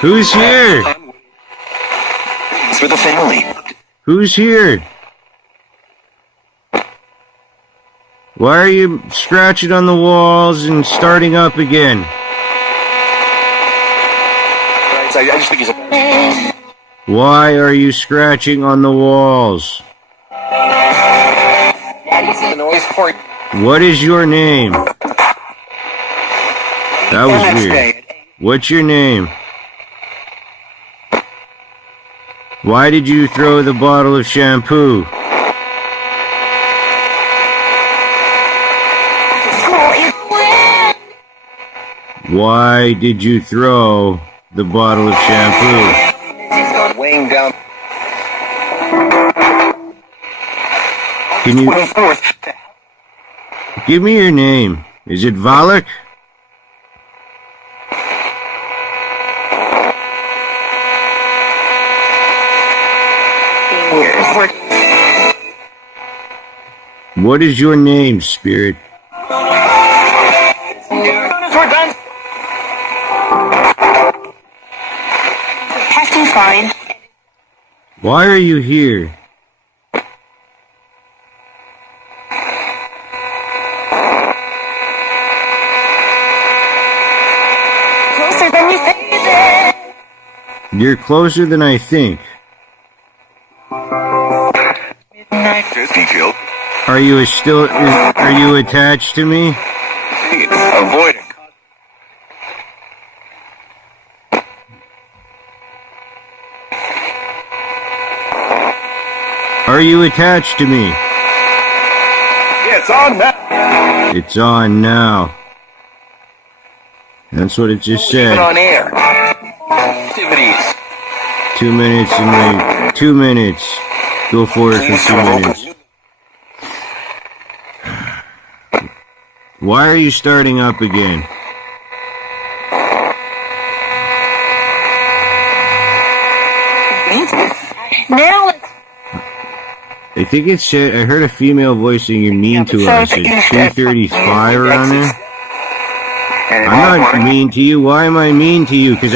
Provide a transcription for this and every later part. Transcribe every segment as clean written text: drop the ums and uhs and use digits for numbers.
Who's here? For the family. Who's here? Why are you scratching on the walls and starting up again? I just think he's a... Why are you scratching on the walls? The noise for... What is your name? That was weird. What's your name? Why did you throw the bottle of shampoo? Why did you throw the bottle of shampoo? Weighing down... Can you... Give me your name. Is it Valak? What is your name, Spirit? Testing fine. Why are you here? Closer than you think. You're closer than I think. Are you are you attached to me? Avoid it. Are you attached to me? Yeah, it's on now. It's on now. That's what it just Even said. on air. Activities. 2 minutes and wait. 2 minutes. Go for it for 2 minutes. Why are you starting up again? Now let's... I think it said, I heard a female voice saying you're mean to us at 2:35 around there. I'm not mean to you. Why am I mean to you? Because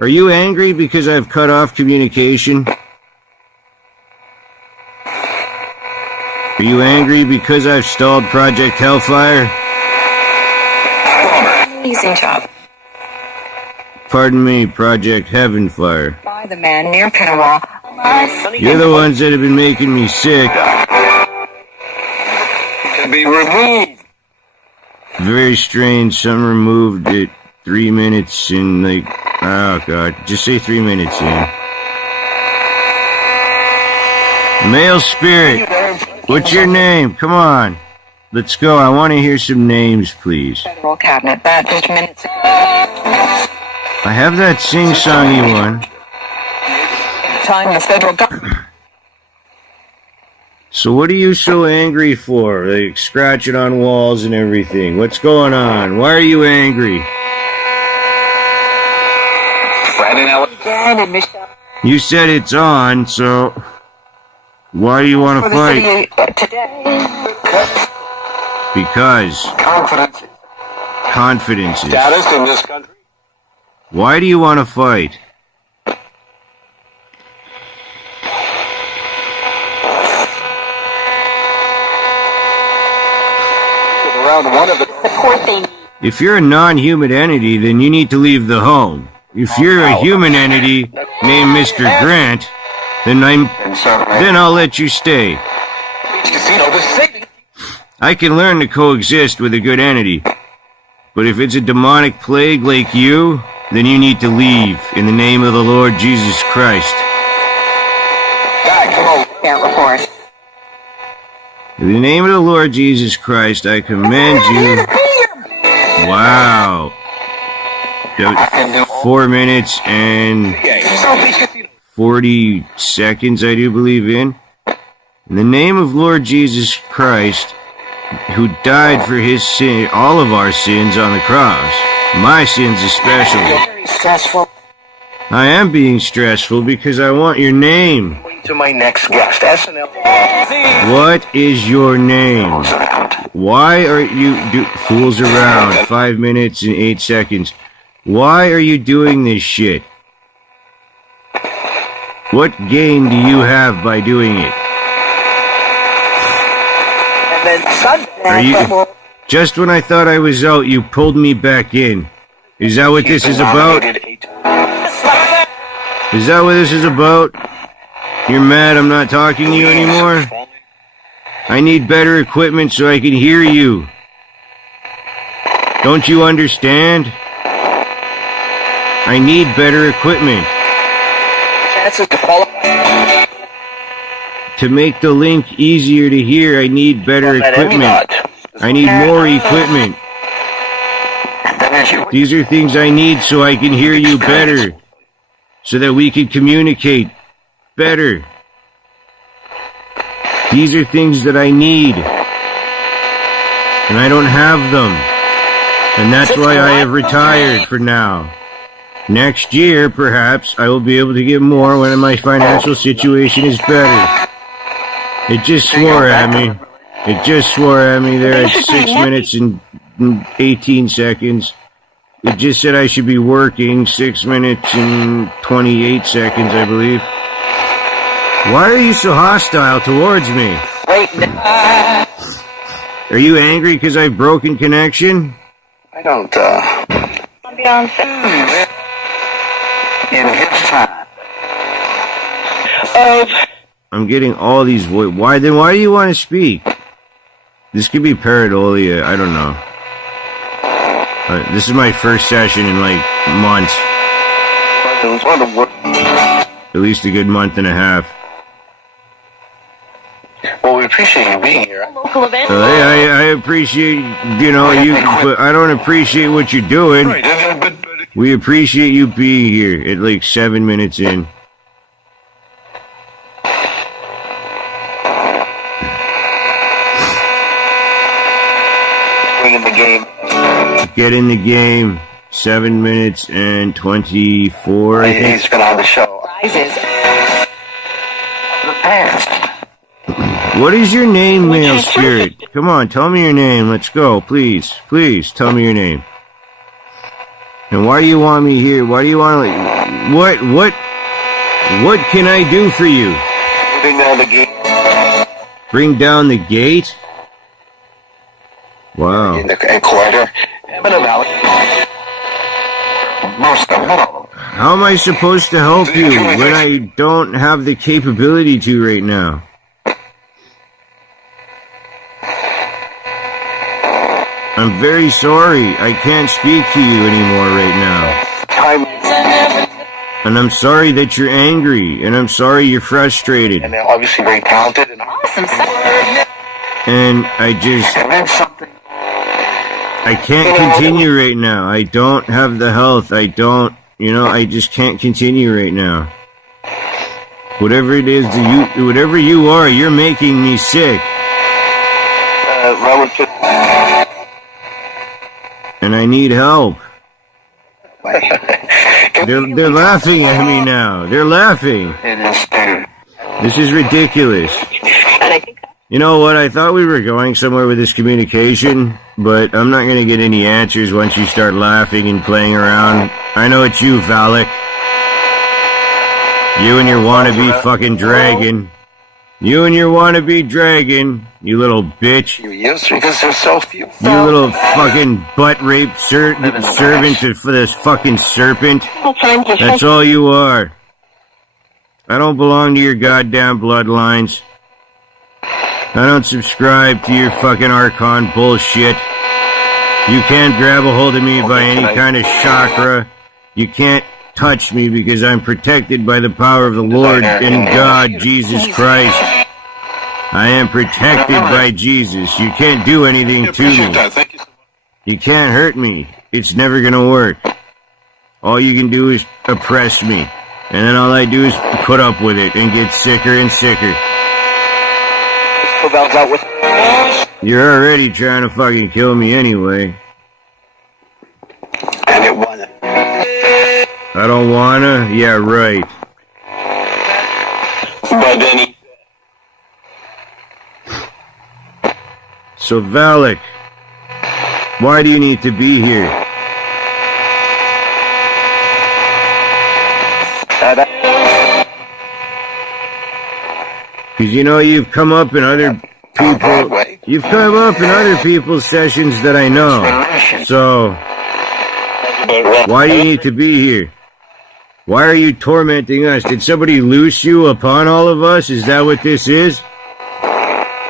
Are you angry because I've cut off communication? Are you angry because I've stalled Project Hellfire? Amazing job. Pardon me, Project Heavenfire. By the man near Pinnawa. You're the ones that have been making me sick. To be removed. Very strange. Some removed it 3 minutes in, like, oh god, just say 3 minutes in. Male spirit, what's your name? Come on, let's go. I want to hear some names, please. Federal cabinet. That just minutes. I have that sing-songy one. Time the federal government. So what are you so angry for? Like, scratching on walls and everything. What's going on? Why are you angry? You said it's on, so why do you want to fight? Because confidence is. Status in this country. Why do you want to fight? If you're a non-human entity, then you need to leave the home. If you're a human entity named Mr. Grant, then I'll let you stay. I can learn to coexist with a good entity. But if it's a demonic plague like you, then you need to leave in the name of the Lord Jesus Christ. In the name of the Lord Jesus Christ, I command you. Wow. 4 minutes and 40 seconds, I do believe in. In the name of Lord Jesus Christ, who died for his sin, all of our sins on the cross, my sins especially. I am being stressful because I want your name. To my next guest, SNL. What is your name? Why are you fools around? 5 minutes and 8 seconds. Why are you doing this shit? What gain do you have by doing it? And then Sunday. Are you... Just when I thought I was out, you pulled me back in. Is that what this is about? Is that what this is about? You're mad I'm not talking to you anymore? I need better equipment so I can hear you. Don't you understand? I need better equipment. Chances to follow. To make the link easier to hear, I need better equipment. I need more equipment. These are things I need so I can hear you better. So that we can communicate better. These are things that I need. And I don't have them. And that's why I have retired for now. Next year, perhaps, I will be able to get more when my financial situation is better. It just swore at me. It just swore at me there at 6 minutes and 18 seconds. It just said I should be working 6 minutes and 28 seconds, I believe. Why are you so hostile towards me? Are you angry because I've broken connection? I don't, in his time. I'm getting all these why do you want to speak? This could be pareidolia, I don't know. This is my first session in like months. At least a good month and a half. Well, we appreciate you being here. I appreciate, but I don't appreciate what you're doing. We appreciate you being here at like 7 minutes in. Bring in the game. Get in the game. 7 minutes and 24, I think. He's been on the show. Prizes. The past. What is your name, male spirit? Come on, tell me your name. Let's go, please. Please, tell me your name. And why do you want me here? Why do you want to... What can I do for you? Bring down the gate. Bring down the gate? Wow. In the quarter. Most of them. How am I supposed to help you when I don't have the capability to right now? I'm very sorry. I can't speak to you anymore right now. And I'm sorry that you're angry. And I'm sorry you're frustrated. And they're obviously very talented and Awesome. And I can't continue right now. I don't have the health. I just can't continue right now. Whatever it is whatever you are, you're making me sick. relative. And I need help. They're laughing at me now. They're laughing. This is ridiculous. You know what? I thought we were going somewhere with this communication, but I'm not going to get any answers once you start laughing and playing around. I know it's you, Valak. You and your wannabe fucking dragon. You and your wannabe dragon, you little bitch. Yes, because there's so few. You little fucking butt-rape servant for this fucking serpent. That's all you are. I don't belong to your goddamn bloodlines. I don't subscribe to your fucking Archon bullshit. You can't grab a hold of me by any kind of chakra. You can't touch me because I'm protected by the power of the Lord and God, Jesus Christ. I am protected by Jesus. You can't do anything to me. You can't hurt me. It's never gonna work. All you can do is oppress me. And then all I do is put up with it and get sicker and sicker. You're already trying to fucking kill me anyway. And it wasn't. I don't wanna? Yeah, right. But then he... So, Valak, why do you need to be here? Because you know you've come up in other people. Broadway. You've come up in other people's sessions that I know. So why do you need to be here? Why are you tormenting us? Did somebody loose you upon all of us? Is that what this is?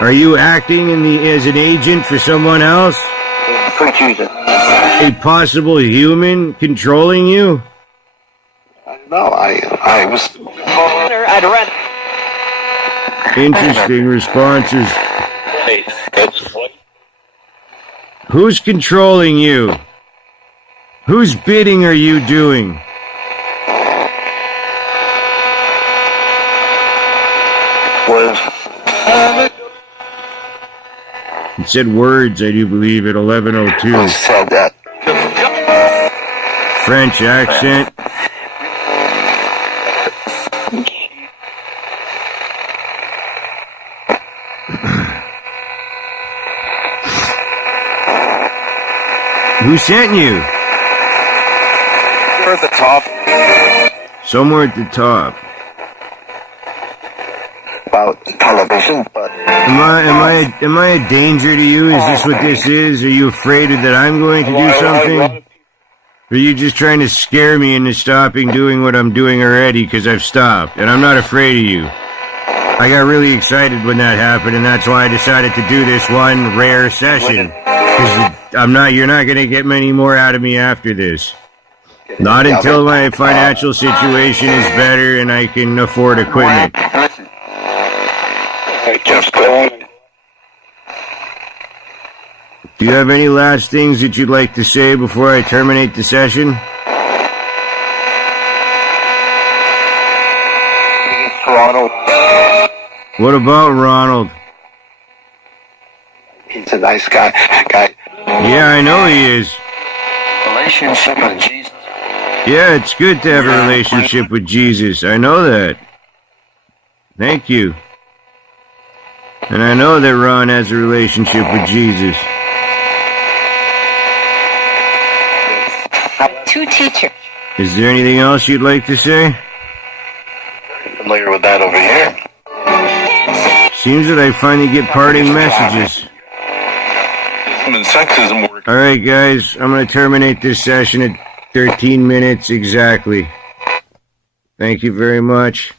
Are you acting as an agent for someone else? A possible human controlling you? No, I was. I'd rather. Interesting responses. Who's controlling you? Whose bidding are you doing? It said words, I do believe, at 11:02. Who said that? French accent. Who sent you? You're at the top. Somewhere at the top. About television, but Am I a danger to you? Is this what this is? Are you afraid that I'm going to do something? Or are you just trying to scare me into stopping doing what I'm doing already because I've stopped? And I'm not afraid of you. I got really excited when that happened, and that's why I decided to do this one rare session. Because you're not going to get many more out of me after this. Not until my financial situation is better and I can afford equipment. just going. Do you have any last things that you'd like to say before I terminate the session? Ronald. What about Ronald? He's a nice guy. Yeah, I know he is. Relationship with Jesus. Yeah, it's good to have a relationship with Jesus. I know that. Thank you. And I know that Ron has a relationship with Jesus. Two teachers. Is there anything else you'd like to say? Familiar with that over here? Seems that I finally get parting messages. And sexism work. Alright guys, I'm going to terminate this session at 13 minutes exactly. Thank you very much.